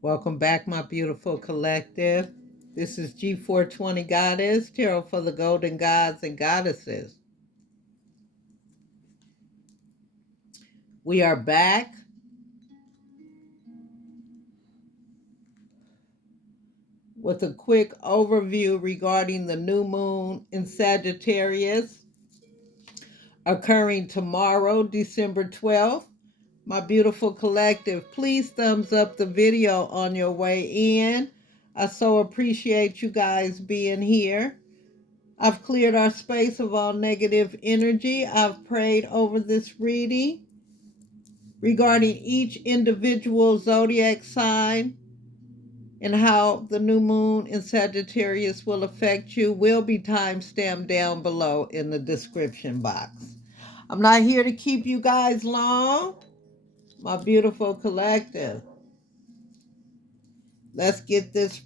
Welcome back, my beautiful collective. This is G420 Goddess, Tarot for the Golden Gods and Goddesses. We are back with a quick overview regarding the new moon in Sagittarius occurring tomorrow, December 12th. My beautiful collective, please thumbs up the video on your way in. I so appreciate you guys being here. I've cleared our space of all negative energy. I've prayed over this reading regarding each individual zodiac sign and how the new moon in Sagittarius will affect you will be timestamped down below in the description box. I'm not here to keep you guys long. My beautiful collective, let's get this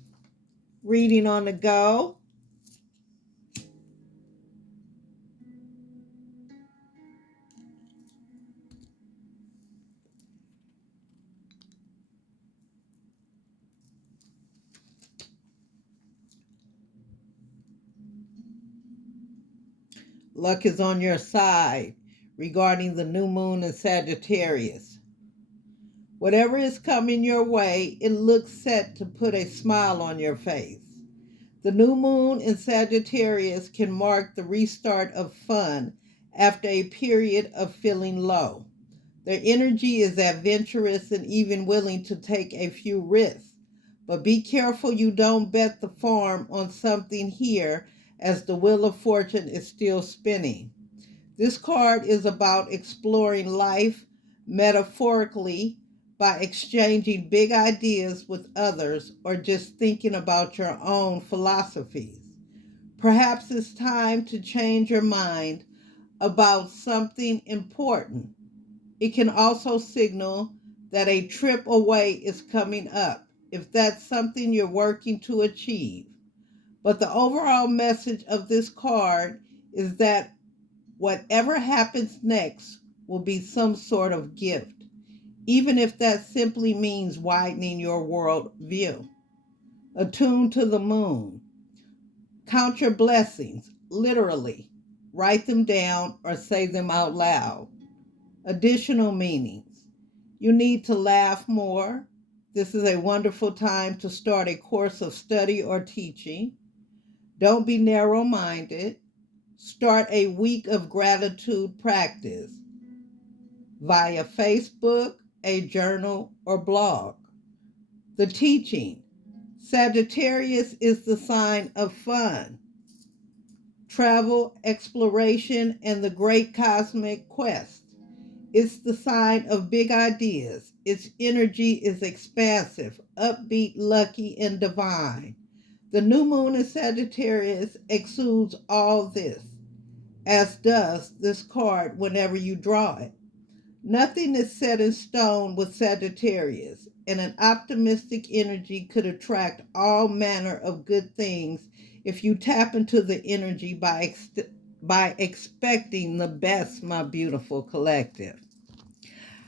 reading on the go. Luck is on your side regarding the new moon in Sagittarius. Whatever is coming your way, it looks set to put a smile on your face. The new moon in Sagittarius can mark the restart of fun after a period of feeling low. Their energy is adventurous and even willing to take a few risks. But be careful you don't bet the farm on something here, as the wheel of fortune is still spinning. This card is about exploring life metaphorically by exchanging big ideas with others or just thinking about your own philosophies. Perhaps it's time to change your mind about something important. It can also signal that a trip away is coming up if that's something you're working to achieve. But the overall message of this card is that whatever happens next will be some sort of gift, even if that simply means widening your world view. Attune to the moon. Count your blessings, literally. Write them down or say them out loud. Additional meanings. You need to laugh more. This is a wonderful time to start a course of study or teaching. Don't be narrow minded. Start a week of gratitude practice via Facebook, a journal, or blog. The teaching. Sagittarius is the sign of fun, travel, exploration, and the great cosmic quest. It's the sign of big ideas. Its energy is expansive, upbeat, lucky, and divine. The new moon in Sagittarius exudes all this, as does this card whenever you draw it. Nothing is set in stone with Sagittarius, and an optimistic energy could attract all manner of good things if you tap into the energy by expecting the best, my beautiful collective.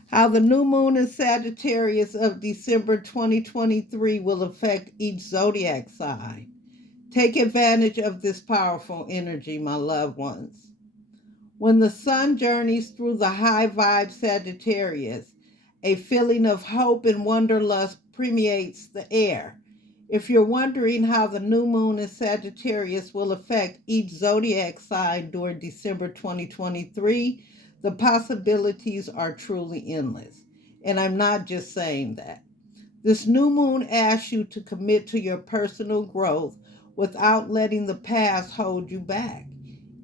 How the new moon in Sagittarius of December 2023 will affect each zodiac sign. Take advantage of this powerful energy, my loved ones. When the sun journeys through the high vibe Sagittarius, a feeling of hope and wanderlust permeates the air. If you're wondering how the new moon in Sagittarius will affect each zodiac sign during December 2023, the possibilities are truly endless. And I'm not just saying that. This new moon asks you to commit to your personal growth without letting the past hold you back.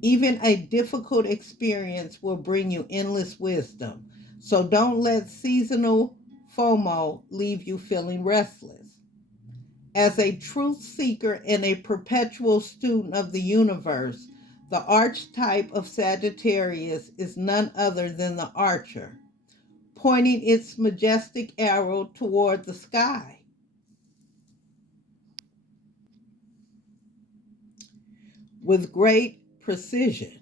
Even a difficult experience will bring you endless wisdom. So don't let seasonal FOMO leave you feeling restless. As a truth seeker and a perpetual student of the universe, the archetype of Sagittarius is none other than the archer, pointing its majestic arrow toward the sky. With great precision.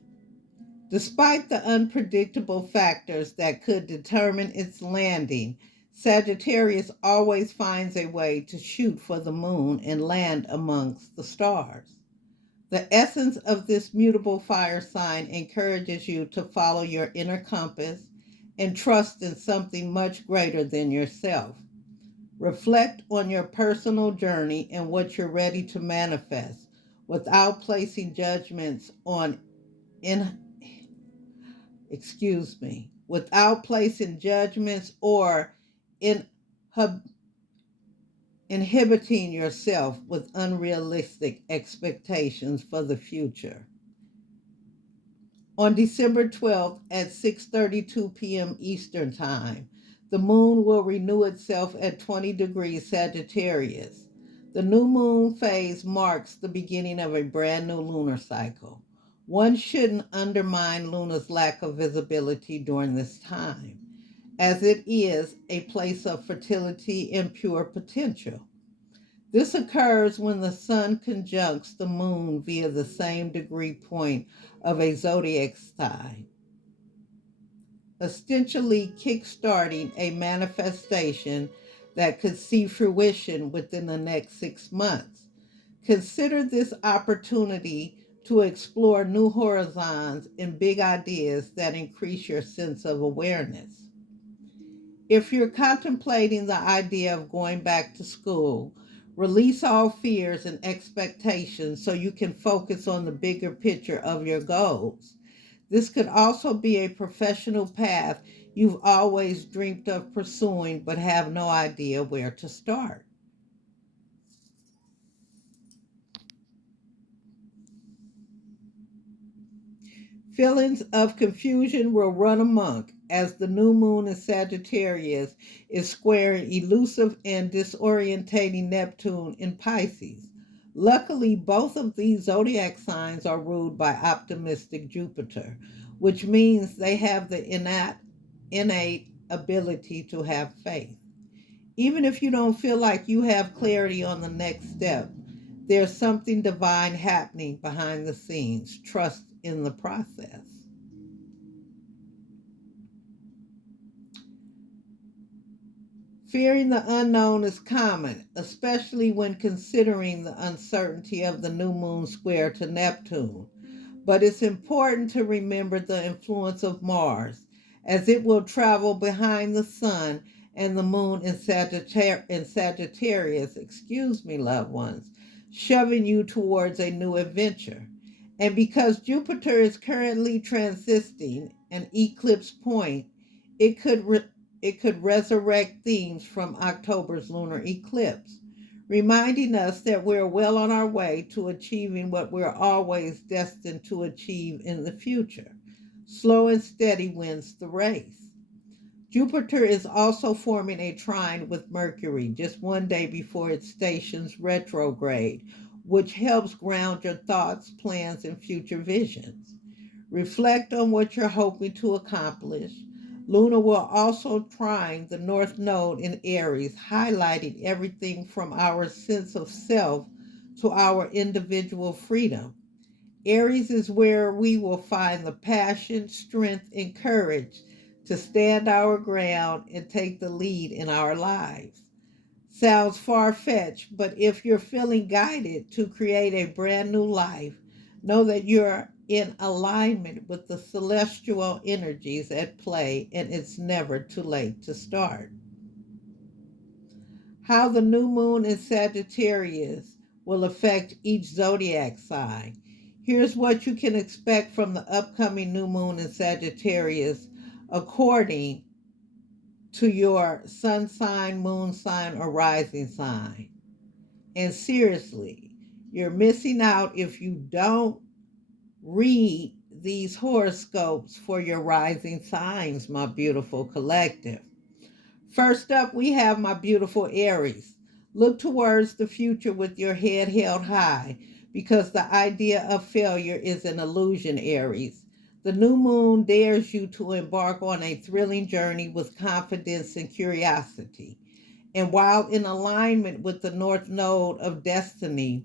Despite the unpredictable factors that could determine its landing, Sagittarius always finds a way to shoot for the moon and land amongst the stars. The essence of this mutable fire sign encourages you to follow your inner compass and trust in something much greater than yourself. Reflect on your personal journey and what you're ready to manifest without placing judgments on in without placing judgments or inhib- inhibiting yourself with unrealistic expectations for the future. On December 12th at 6:32 p.m. Eastern Time, the moon will renew itself at 20 degrees Sagittarius. The new moon phase marks the beginning of a brand new lunar cycle. One shouldn't undermine Luna's lack of visibility during this time, as it is a place of fertility and pure potential. This occurs when the sun conjuncts the moon via the same degree point of a zodiac sign, essentially kickstarting a manifestation that could see fruition within the next 6 months. Consider this opportunity to explore new horizons and big ideas that increase your sense of awareness. If you're contemplating the idea of going back to school, release all fears and expectations so you can focus on the bigger picture of your goals. This could also be a professional path you've always dreamed of pursuing but have no idea where to start. Feelings of confusion will run amok as the new moon in Sagittarius is squaring elusive and disorientating Neptune in Pisces. Luckily, both of these zodiac signs are ruled by optimistic Jupiter, which means they have the innate ability to have faith. Even if you don't feel like you have clarity on the next step, there's something divine happening behind the scenes. Trust in the process. Fearing the unknown is common, especially when considering the uncertainty of the new moon square to Neptune. But it's important to remember the influence of Mars, as it will travel behind the sun and the moon in Sagittarius, loved ones, shoving you towards a new adventure. And because Jupiter is currently transiting an eclipse point, it could it could resurrect themes from October's lunar eclipse, reminding us that we're well on our way to achieving what we're always destined to achieve in the future. Slow and steady wins the race. Jupiter is also forming a trine with Mercury just one day before it stations retrograde, which helps ground your thoughts, plans, and future visions. Reflect on what you're hoping to accomplish. Luna will also trine the North Node in Aries, highlighting everything from our sense of self to our individual freedom. Aries is where we will find the passion, strength, and courage to stand our ground and take the lead in our lives. Sounds far fetched, but if you're feeling guided to create a brand new life, know that you're in alignment with the celestial energies at play and it's never too late to start. How the new moon in Sagittarius will affect each zodiac sign. Here's what you can expect from the upcoming new moon in Sagittarius according to your sun sign, moon sign, or rising sign. And seriously, you're missing out if you don't read these horoscopes for your rising signs, my beautiful collective. First up, we have my beautiful Aries. Look towards the future with your head held high because the idea of failure is an illusion, Aries. The new moon dares you to embark on a thrilling journey with confidence and curiosity. And while in alignment with the North Node of Destiny,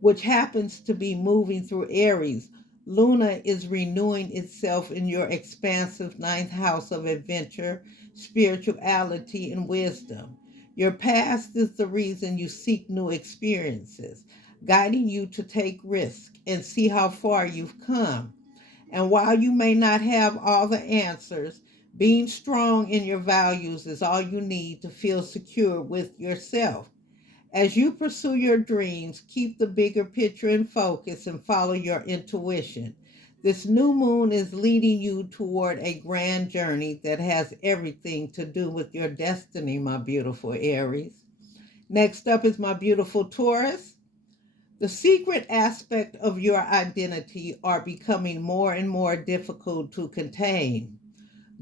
which happens to be moving through Aries, Luna is renewing itself in your expansive ninth house of adventure, spirituality, and wisdom. Your past is the reason you seek new experiences, guiding you to take risks and see how far you've come. And while you may not have all the answers, being strong in your values is all you need to feel secure with yourself. As you pursue your dreams, keep the bigger picture in focus and follow your intuition. This new moon is leading you toward a grand journey that has everything to do with your destiny, my beautiful Aries. Next up is my beautiful Taurus. The secret aspect of your identity are becoming more and more difficult to contain.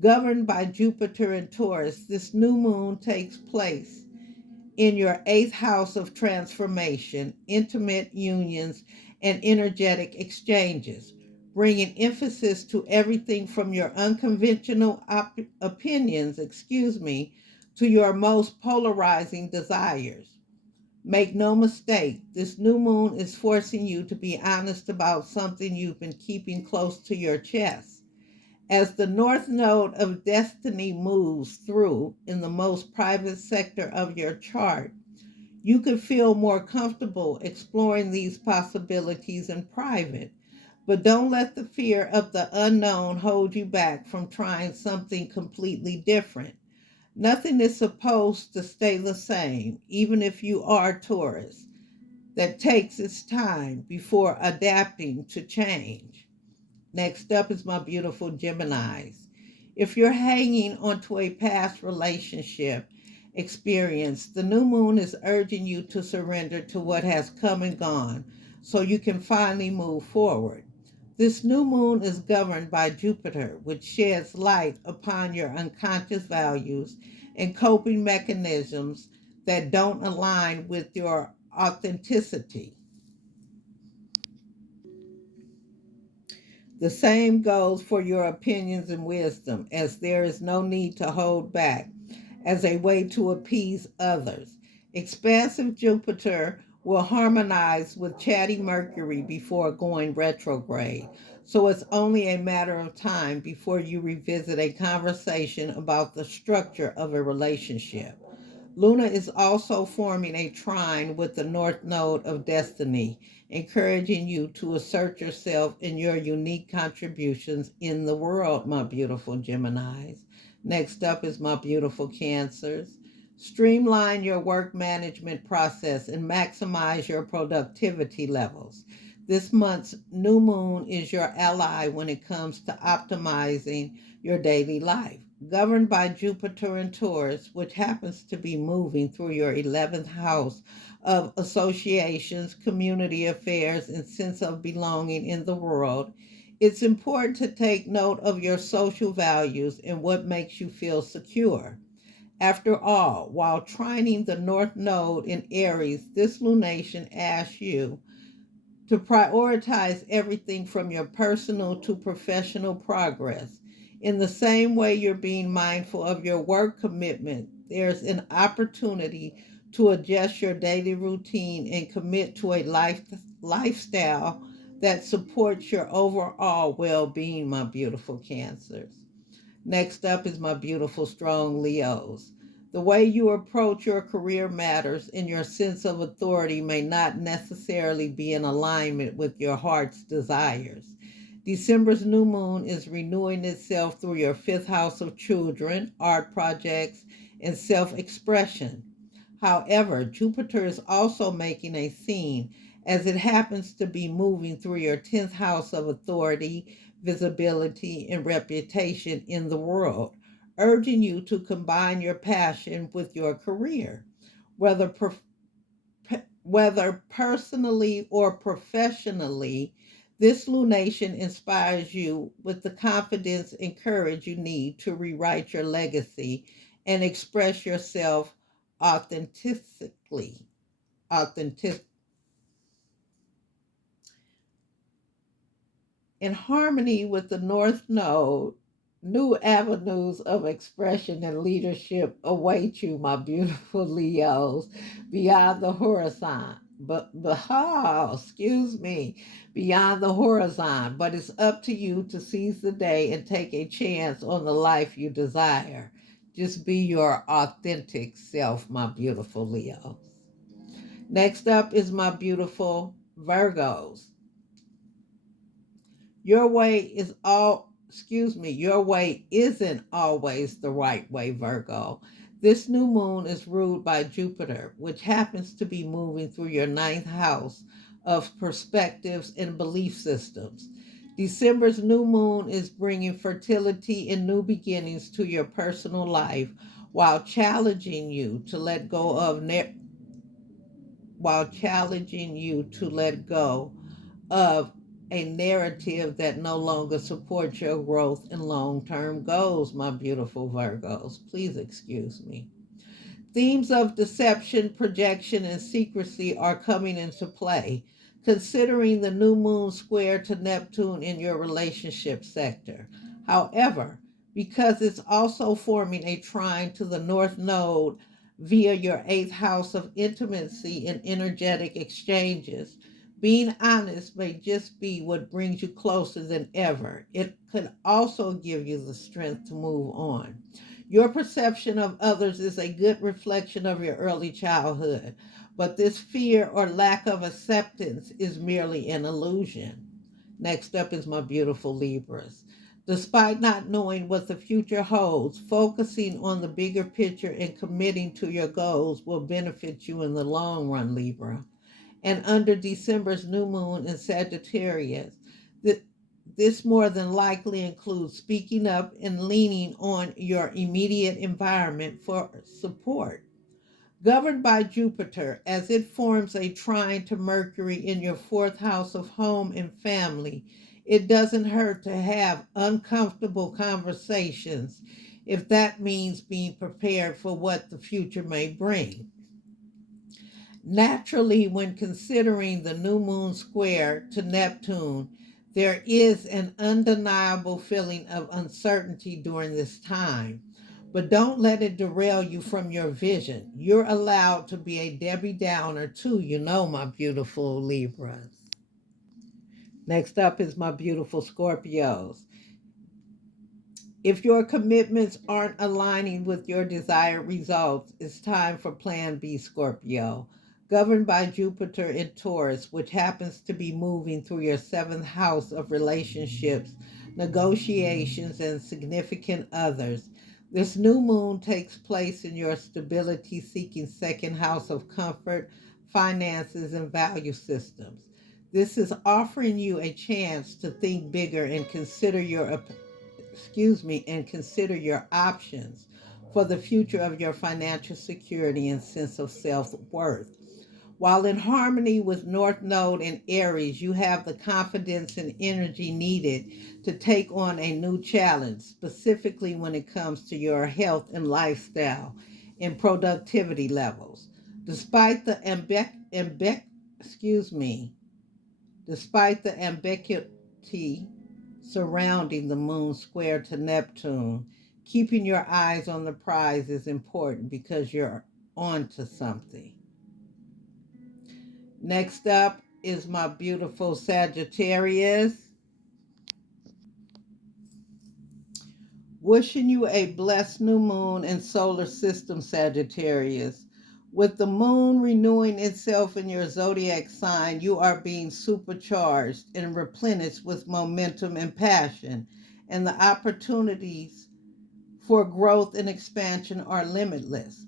Governed by Jupiter and Taurus, this new moon takes place in your eighth house of transformation, intimate unions, and energetic exchanges, bringing emphasis to everything from your unconventional opinions, to your most polarizing desires. Make no mistake, this new moon is forcing you to be honest about something you've been keeping close to your chest. As the north node of destiny moves through in the most private sector of your chart, you could feel more comfortable exploring these possibilities in private. But don't let the fear of the unknown hold you back from trying something completely different. Nothing is supposed to stay the same, even if you are Taurus. That takes its time before adapting to change. Next up is my beautiful Geminis. If you're hanging onto a past relationship experience, the new moon is urging you to surrender to what has come and gone so you can finally move forward. This new moon is governed by Jupiter, which sheds light upon your unconscious values and coping mechanisms that don't align with your authenticity. The same goes for your opinions and wisdom, as there is no need to hold back as a way to appease others. Expansive Jupiter will harmonize with chatty Mercury before going retrograde, so it's only a matter of time before you revisit a conversation about the structure of a relationship. Luna is also forming a trine with the North Node of Destiny, encouraging you to assert yourself in your unique contributions in the world, my beautiful Geminis. Next up is my beautiful Cancers. Streamline your work management process and maximize your productivity levels. This month's new moon is your ally when it comes to optimizing your daily life. Governed by Jupiter and Taurus, which happens to be moving through your 11th house of associations, community affairs, and sense of belonging in the world, it's important to take note of your social values and what makes you feel secure. After all, while trining the North Node in Aries, this lunation asks you to prioritize everything from your personal to professional progress. In the same way you're being mindful of your work commitment, there's an opportunity to adjust your daily routine and commit to a lifestyle that supports your overall well being, my beautiful Cancers. Next up is my beautiful, strong Leos. The way you approach your career matters, and your sense of authority may not necessarily be in alignment with your heart's desires. December's new moon is renewing itself through your fifth house of children, art projects, and self expression. However, Jupiter is also making a scene as it happens to be moving through your 10th house of authority, visibility, and reputation in the world, urging you to combine your passion with your career. Whether, whether personally or professionally, this lunation inspires you with the confidence and courage you need to rewrite your legacy and express yourself authentically. Authentic in harmony with the North Node, new avenues of expression and leadership await you, my beautiful Leos, beyond the horizon. excuse me, beyond the horizon. But it's up to you to seize the day and take a chance on the life you desire. Just be your authentic self, my beautiful Leo. Next up is my beautiful Virgos. Your way isn't always the right way, Virgo. This new moon is ruled by Jupiter, which happens to be moving through your ninth house of perspectives and belief systems. December's new moon is bringing fertility and new beginnings to your personal life while challenging you to let go of of a narrative that no longer supports your growth and long term goals, my beautiful Virgos. Please excuse me. Themes of deception, projection, and secrecy are coming into play, considering the new moon square to Neptune in your relationship sector. However, because it's also forming a trine to the North Node via your eighth house of intimacy and energetic exchanges, being honest may just be what brings you closer than ever. It could also give you the strength to move on. Your perception of others is a good reflection of your early childhood, but this fear or lack of acceptance is merely an illusion. Next up is my beautiful Libras. Despite not knowing what the future holds, focusing on the bigger picture and committing to your goals will benefit you in the long run, Libra. And under December's new moon in Sagittarius, th- this more than likely includes speaking up and leaning on your immediate environment for support. Governed by Jupiter, as it forms a trine to Mercury in your fourth house of home and family, it doesn't hurt to have uncomfortable conversations if that means being prepared for what the future may bring. Naturally, when considering the new moon square to Neptune, there is an undeniable feeling of uncertainty during this time. But don't let it derail you from your vision. You're allowed to be a Debbie Downer too, my beautiful Libras. Next up is my beautiful Scorpios. If your commitments aren't aligning with your desired results, it's time for Plan B, Scorpio. Governed by Jupiter in Taurus, which happens to be moving through your seventh house of relationships, negotiations, and significant others. This new moon takes place in your stability seeking second house of comfort, finances, and value systems. This is offering you a chance to think bigger and consider your options for the future of your financial security and sense of self-worth. While in harmony with North Node and Aries, you have the confidence and energy needed to take on a new challenge, specifically when it comes to your health and lifestyle and productivity levels. Despite the excuse me, Despite the ambiguity surrounding the moon square to Neptune, keeping your eyes on the prize is important because you're onto something. Next up is my beautiful Sagittarius. Wishing you a blessed new moon and solar system, Sagittarius. With the moon renewing itself in your zodiac sign, you are being supercharged and replenished with momentum and passion, and the opportunities for growth and expansion are limitless.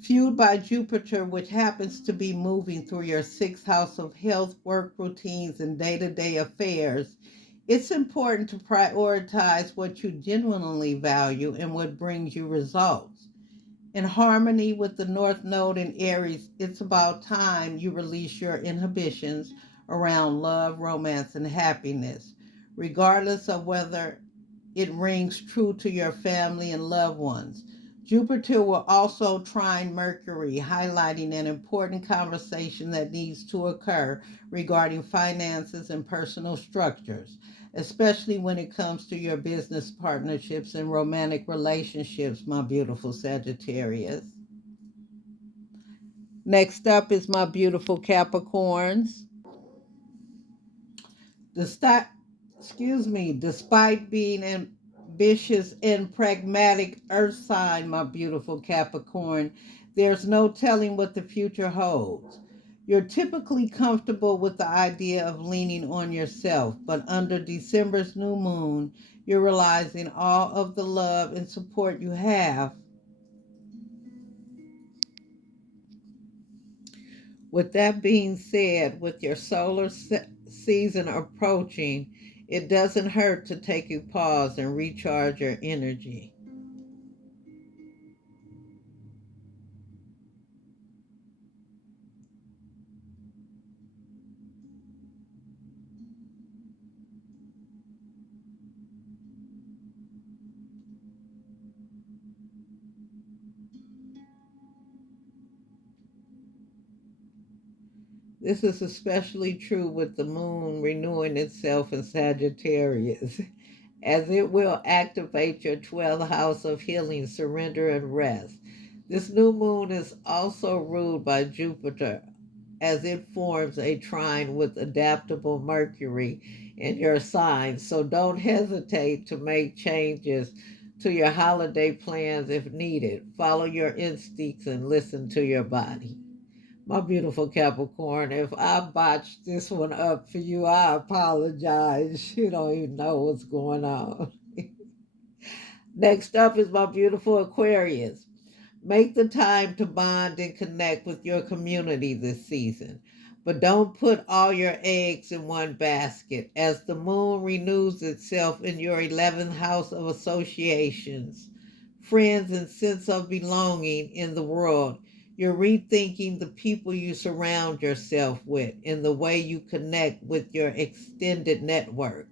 Fueled by Jupiter, which happens to be moving through your sixth house of health, work routines, and day to day affairs, it's important to prioritize what you genuinely value and what brings you results. In harmony with the North Node in Aries, it's about time you release your inhibitions around love, romance, and happiness, regardless of whether it rings true to your family and loved ones. Jupiter will also trine Mercury, highlighting an important conversation that needs to occur regarding finances and personal structures, especially when it comes to your business partnerships and romantic relationships, my beautiful Sagittarius. Next up is my beautiful Capricorns. Despite, despite being ambitious and pragmatic earth sign, my beautiful Capricorn, there's no telling what the future holds. You're typically comfortable with the idea of leaning on yourself, but under December's new moon, you're realizing all of the love and support you have. With that being said, with your solar season approaching, it doesn't hurt to take a pause and recharge your energy. This is especially true with the moon renewing itself in Sagittarius, as it will activate your 12th house of healing, surrender, and rest. This new moon is also ruled by Jupiter, as it forms a trine with adaptable Mercury in your sign. So don't hesitate to make changes to your holiday plans if needed. Follow your instincts and listen to your body. My beautiful Capricorn, if I botched this one up for you, I apologize. You don't even know what's going on. Next up is my beautiful Aquarius. Make the time to bond and connect with your community this season. But don't put all your eggs in one basket. As the moon renews itself in your 11th house of associations, friends, and sense of belonging in the world, you're rethinking the people you surround yourself with and the way you connect with your extended network.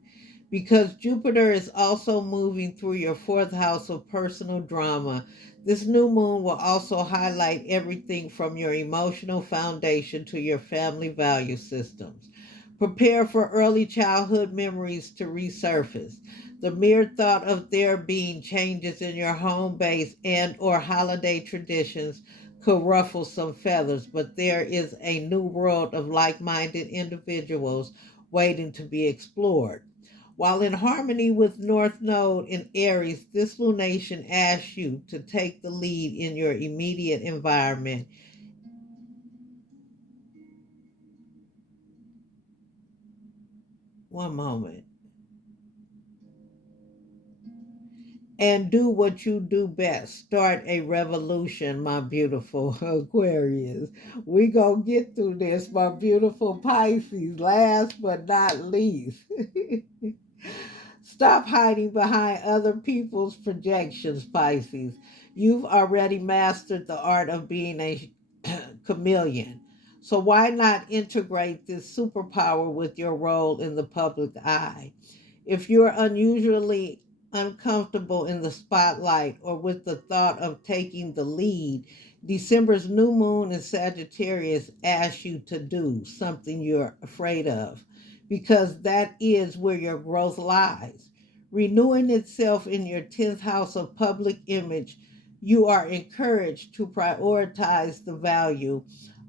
Because Jupiter is also moving through your fourth house of personal drama, this new moon will also highlight everything from your emotional foundation to your family value systems. Prepare for early childhood memories to resurface. The mere thought of there being changes in your home base and or holiday traditions could ruffle some feathers, but there is a new world of like-minded individuals waiting to be explored. While in harmony with North Node in Aries, this lunation asks you to take the lead in your immediate environment. One moment. And do what you do best. Start a revolution, my beautiful Aquarius. We gonna get through this, my beautiful Pisces. Last but not least. Stop hiding behind other people's projections, Pisces. You've already mastered the art of being a chameleon. So why not integrate this superpower with your role in the public eye? If you're unusually uncomfortable in the spotlight or with the thought of taking the lead, December's new moon in Sagittarius asks you to do something you're afraid of, because that is where your growth lies. Renewing itself in your 10th house of public image, you are encouraged to prioritize the value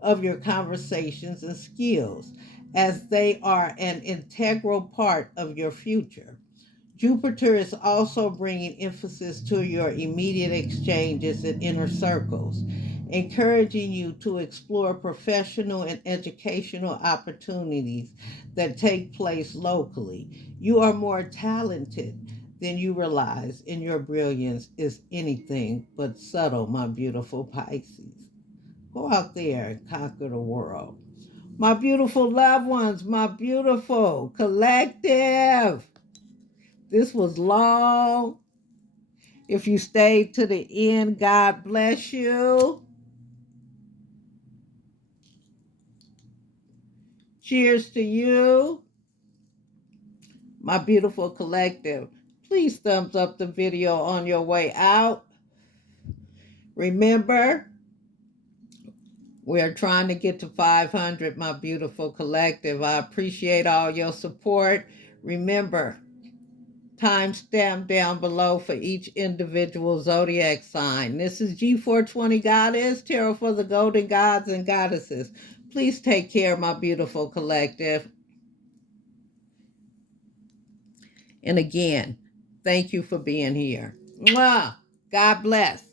of your conversations and skills, as they are an integral part of your future. Jupiter is also bringing emphasis to your immediate exchanges and inner circles, encouraging you to explore professional and educational opportunities that take place locally. You are more talented than you realize, and your brilliance is anything but subtle, my beautiful Pisces. Go out there and conquer the world. My beautiful loved ones, my beautiful collective. This was long. If you stayed to the end, God bless you. Cheers to you, my beautiful collective. Please thumbs up the video on your way out. Remember, we're trying to get to 500, my beautiful collective. I appreciate all your support. Remember, timestamp down below for each individual zodiac sign. This is G420 Goddess, Tarot for the Golden Gods and Goddesses. Please take care, my beautiful collective. And again, thank you for being here. Mwah! God bless.